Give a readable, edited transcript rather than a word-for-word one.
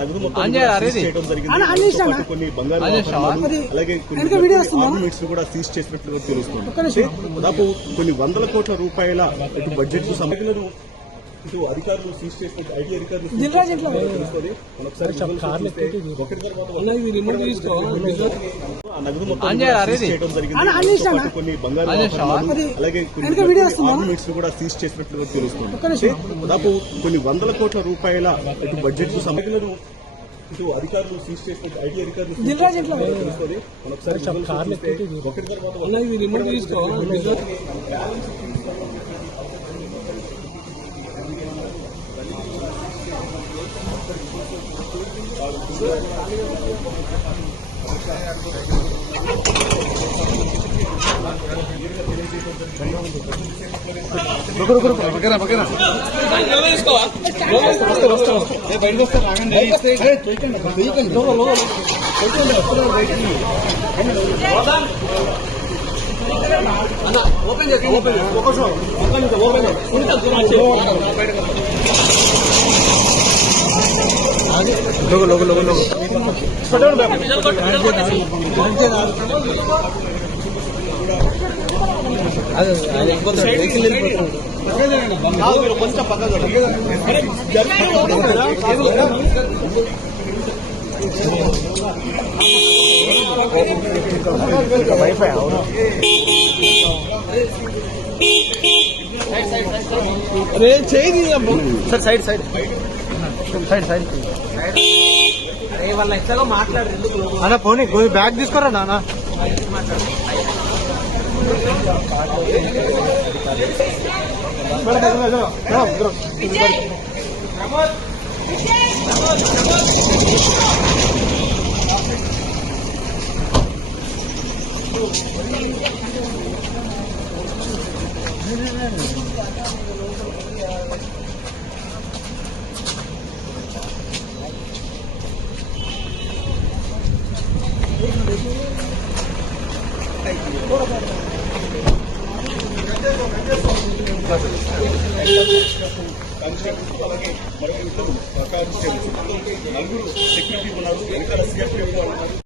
నగదు మొత్తం చేయడం జరిగింది. కొన్ని బంగారు అలాగే ఆర్నమెంట్స్ కూడా సీజ్ చేసినట్లు తెలుస్తుంది. దాదాపు కొన్ని వందల కోట్ల రూపాయల బడ్జెట్ కు సంబంధించిన ఇటు అధికారులు సీజ్ చేసిన ఐటీ అధికారులు నగదు మొత్తం చేయడం జరిగింది. కొన్ని బంగారు అలాగే ఆర్నమెంట్స్ కూడా సీజ్ చేసినట్లు తెలుస్తుంది. దాదాపు కొన్ని వందల కోట్ల రూపాయల ఇటు బడ్జెట్ కు సంబంధించిన ఇటు అధికారులు సీజ్ చేసిన ఐటీ అధికారులు కొంచెం వైఫై అవును అరే చేయి sir side side side side వాళ్ళ ఎట్లాగో మాట్లాడరు ఎందుకు అన్న పోనీ బ్యాగ్ తీసుకోరా నాన్న అలాగే మరో ఇద్దరు నలుగురు సెక్యూరిటీ ఉన్నారు, వెనకాల సిఆర్పీఎఫ్ ఉన్నారు.